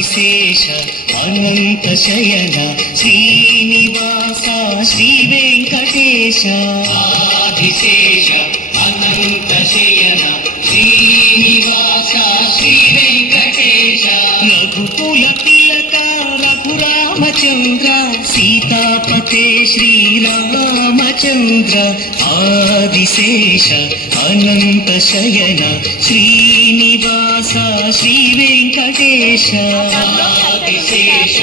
ఆదిశేష అనంత శయన శ్రీనివాస శ్రీ వెంకటేశ ఆదిశేష అనంత శయన శ్రీనివాస శ్రీ వెంకటేశ రఘుకుల తిలక రఘురామచంద్ర సీతాపతే శ్రీరామచంద్ర ఆదిశేష అనంత శయన శ్రీనివాస శ్రీ వెంకటేశ ఆదిశేష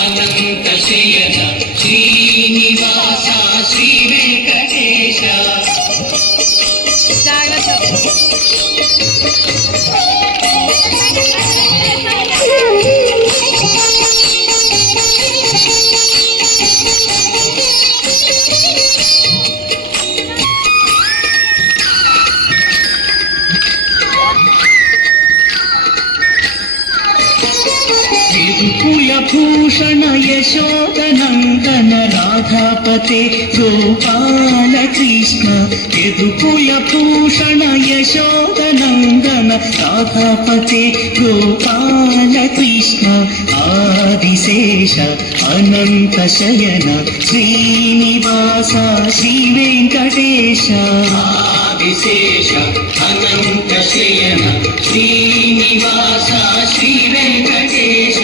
అనంత శయన శ్రీనివాస శ్రీ వెంకటేశ కులభూషణ యశోదనందన రాధాపతే గోపాల కృష్ణ యదుకులభూషణ యశోదనందన రాధాపతే గోపాల కృష్ణ ఆదిశేష అనంత శయన శ్రీనివాస శ్రీ వెంకటేశ ఆదిశేష అనంత శయన శ్రీనివాస శ్రీ వెంకటేశ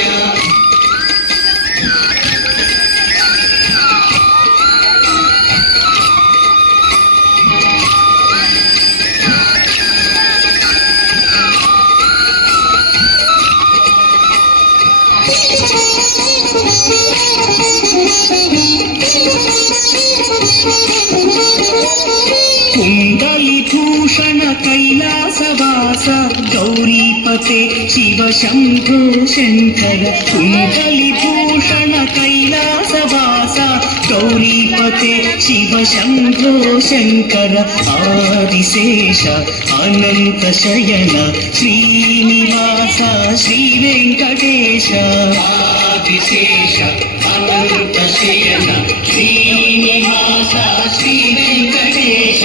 कुंडलीभूषण कैलासवास गौरीपते शिव शंभो शंकर कुंडलीभूषण कैलासवास गौरीपते शिव शंभो शंकर आदिशेष अनंत शयन श्रीनिवास श्री वेंकटेश आदिशेष अनंत शयन श्रीनिवास श्री वेंकटेश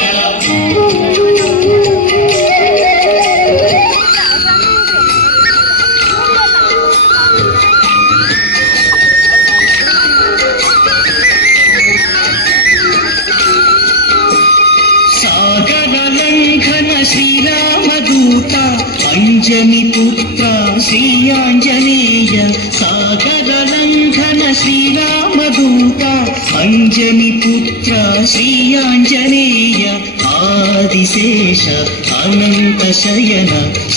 श्रीरामदूत अंजनी पुत्र श्री आंजनेय सागर लंघन श्रीरामदूत अंजनी पुत्र श्री आंजनेय आदिशेष अनंत शयन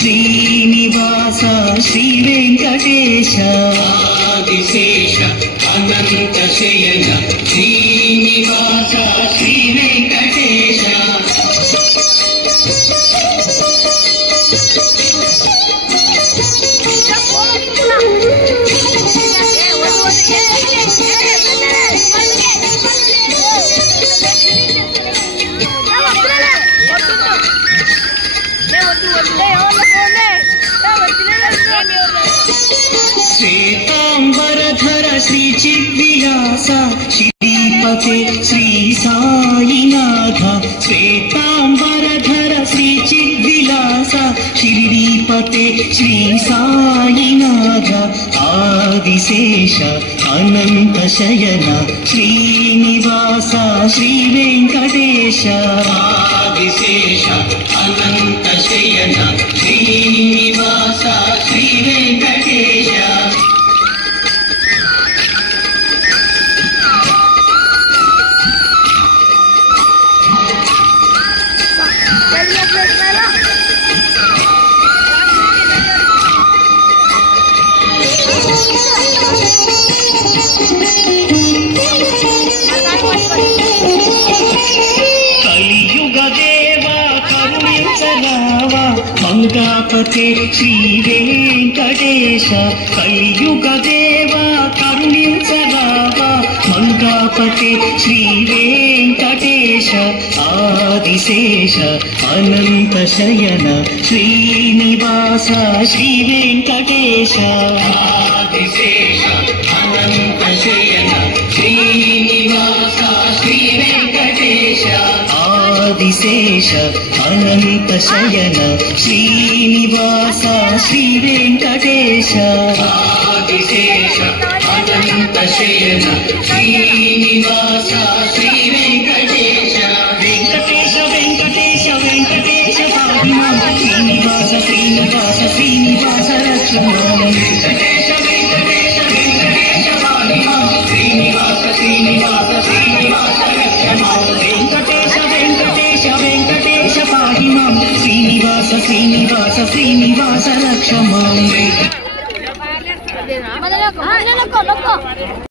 श्रीनिवास श्री वेंकटेश आदिशेष अनंत शयन श्रीनिवास श्री वेंकटेश श्वेतांबरधर श्री चिद्विलास श्रीपते श्री साईनाथ श्वेतांबरधर श्री चिद्विलास श्रीपते श्री साईनाथ आदिशेष अनंत शयन श्रीनिवास श्री वेंकटेश आदिशेष अनंत शयन श्रीनिवास श्री वेंकटेश మంగాపతే శ్రీ వెంకటేశ కలియుగ దేవా కరుణించరావా మంగాపతే శ్రీ వెంకటేశ ఆదిశేష అనంత శయన శ్రీనివాస శ్రీ వెంకటేశ ఆదిశేష అనంత శయన శ్రీనివాస శ్రీ వెంకటేశ ఆదిశేష అనంత శయన శ్రీనివాస శ్రీ వెంకటేశ ఆదిశేష అనంత శయన శ్రీనివాస శ్రీ వెంకటేశ వెంకటేశ వెంకటేశ వెంకటేశ పాహి మాం శ్రీనివాస శ్రీనివాస శ్రీనివాస రక్షమాం వెంకటేశ వెంకటేశ వెంకటేశ పాహి మాం శ్రీనివాస శ్రీనివాస శ్రీనివాస రక్షమాం వెంకటేశ వెంకటేశ వెంకటేశ పాహి మాం శ్రీనివాస శ్రీనివాస శ్రీనివాస రక్షమాం